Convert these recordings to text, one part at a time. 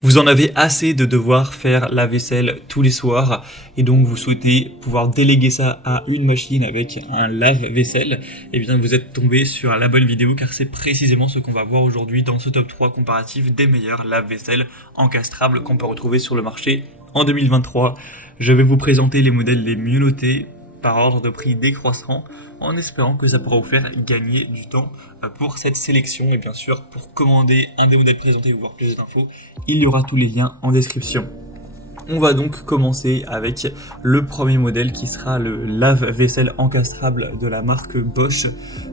Vous en avez assez de devoir faire la vaisselle tous les soirs et donc vous souhaitez pouvoir déléguer ça à une machine avec un lave-vaisselle. Et bien vous êtes tombé sur la bonne vidéo car c'est précisément ce qu'on va voir aujourd'hui dans ce top 3 comparatif des meilleurs lave-vaisselle encastrables qu'on peut retrouver sur le marché en 2023. Je vais vous présenter les modèles les mieux notés par ordre de prix décroissant en espérant que ça pourra vous faire gagner du temps pour cette sélection. Et bien sûr, pour commander un des modèles présentés ou voir plus d'infos, il y aura tous les liens en description. On va donc commencer avec le premier modèle qui sera le lave-vaisselle encastrable de la marque Bosch.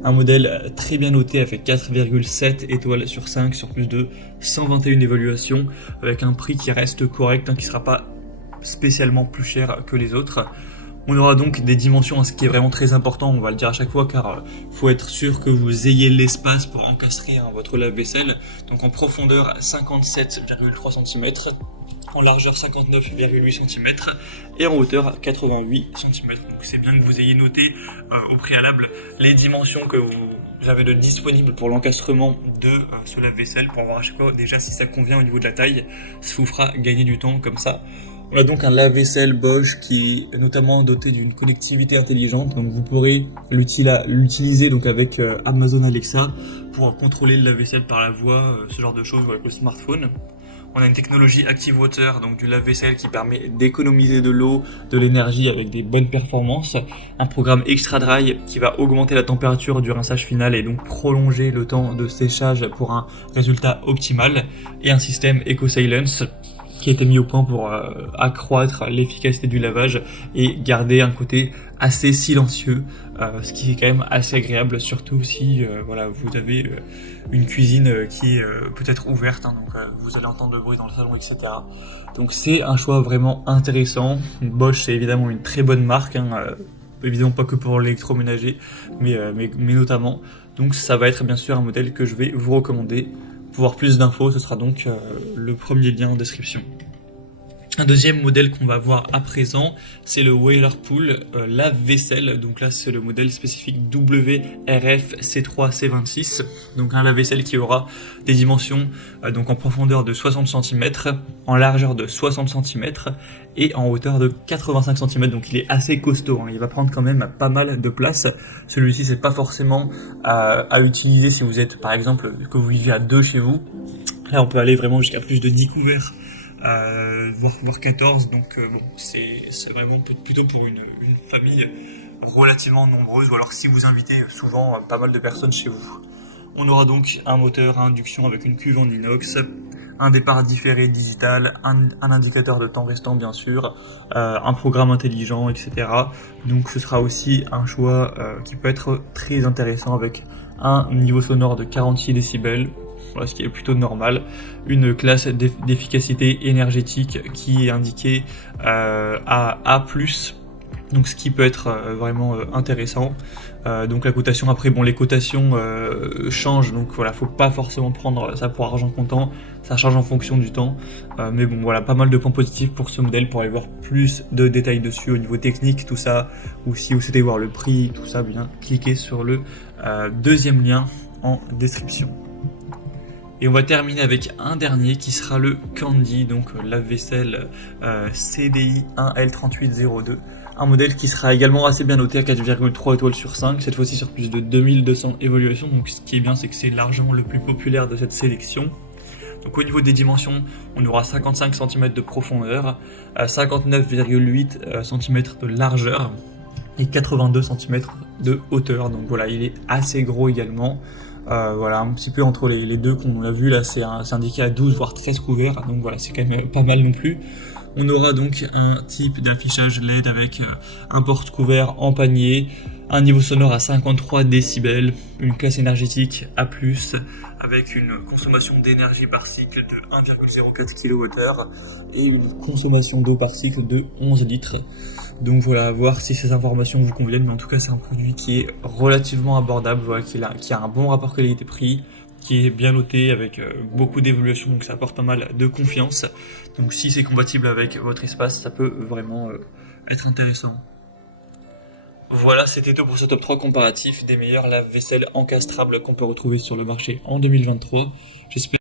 Un modèle très bien noté avec 4,7 étoiles sur 5 sur plus de 121 évaluations avec un prix qui reste correct, qui ne sera pas spécialement plus cher que les autres. On aura donc des dimensions, ce qui est vraiment très important, on va le dire à chaque fois, car faut être sûr que vous ayez l'espace pour encastrer votre lave-vaisselle. Donc en profondeur 57,3 cm, en largeur 59,8 cm et en hauteur 88 cm. Donc c'est bien que vous ayez noté au préalable les dimensions que vous avez de disponibles pour l'encastrement de ce lave-vaisselle pour voir à chaque fois déjà si ça convient au niveau de la taille. Ça vous fera gagner du temps comme ça. On a donc un lave-vaisselle Bosch qui est notamment doté d'une connectivité intelligente, donc vous pourrez l'utiliser donc avec Amazon Alexa pour contrôler le lave-vaisselle par la voix, ce genre de choses avec le smartphone. On a une technologie Active Water, donc du lave-vaisselle qui permet d'économiser de l'eau, de l'énergie avec des bonnes performances. Un programme Extra Dry qui va augmenter la température du rinçage final et donc prolonger le temps de séchage pour un résultat optimal. Et un système Eco Silence qui a été mis au point pour accroître l'efficacité du lavage et garder un côté assez silencieux, ce qui est quand même assez agréable, surtout si voilà, vous avez une cuisine qui est peut-être ouverte, donc vous allez entendre le bruit dans le salon, etc. Donc c'est un choix vraiment intéressant. Bosch, c'est évidemment une très bonne marque, évidemment pas que pour l'électroménager, mais notamment. Donc ça va être bien sûr un modèle que je vais vous recommander. Pour voir plus d'infos, ce sera donc le premier lien en description. Un deuxième modèle qu'on va voir à présent, c'est le Whirlpool lave-vaisselle. Donc là, c'est le modèle spécifique WRF C3-C26. Donc un lave-vaisselle qui aura des dimensions donc en profondeur de 60 cm, en largeur de 60 cm et en hauteur de 85 cm. Donc il est assez costaud, il va prendre quand même pas mal de place. Celui-ci, c'est pas forcément à utiliser si vous êtes, par exemple, que vous vivez à 2 chez vous. Là, on peut aller vraiment jusqu'à plus de 10 couverts. Voire 14, donc bon, c'est vraiment plutôt pour une famille relativement nombreuse, ou alors si vous invitez souvent pas mal de personnes chez vous. On aura donc un moteur à induction avec une cuve en inox, un départ différé digital, un indicateur de temps restant bien sûr, un programme intelligent, etc. Donc ce sera aussi un choix qui peut être très intéressant avec un niveau sonore de 46 décibels, ce qui est plutôt normal, une classe d'efficacité énergétique qui est indiquée à A+, donc ce qui peut être vraiment intéressant. Donc la cotation, après bon, les cotations changent, donc voilà, faut pas forcément prendre ça pour argent comptant, ça change en fonction du temps, mais bon voilà, pas mal de points positifs pour ce modèle. Pour aller voir plus de détails dessus au niveau technique, tout ça, ou si vous souhaitez voir le prix, tout ça, bien cliquez sur le deuxième lien en description. Et on va terminer avec un dernier qui sera le Candy, donc lave-vaisselle CDI 1L3802. Un modèle qui sera également assez bien noté à 4,3 étoiles sur 5, cette fois-ci sur plus de 2200 évaluations. Donc ce qui est bien, c'est que c'est largement le plus populaire de cette sélection. Donc au niveau des dimensions, on aura 55 cm de profondeur, 59,8 cm de largeur et 82 cm de hauteur. Donc voilà, il est assez gros également. Voilà, un petit peu entre les deux qu'on a vu là, c'est indiqué à 12 voire 13 couverts, donc voilà, c'est quand même pas mal non plus. On aura donc un type d'affichage LED avec un porte-couvert en panier, un niveau sonore à 53 décibels, une classe énergétique A+, avec une consommation d'énergie par cycle de 1,04 kWh et une consommation d'eau par cycle de 11 litres. Donc voilà, à voir si ces informations vous conviennent, mais en tout cas c'est un produit qui est relativement abordable, voilà, qui a un bon rapport qualité-prix, qui est bien noté avec beaucoup d'évolution, donc ça apporte pas mal de confiance. Donc si c'est compatible avec votre espace, ça peut vraiment être intéressant. Voilà, c'était tout pour ce top 3 comparatif des meilleurs lave-vaisselle encastrables qu'on peut retrouver sur le marché en 2023. J'espère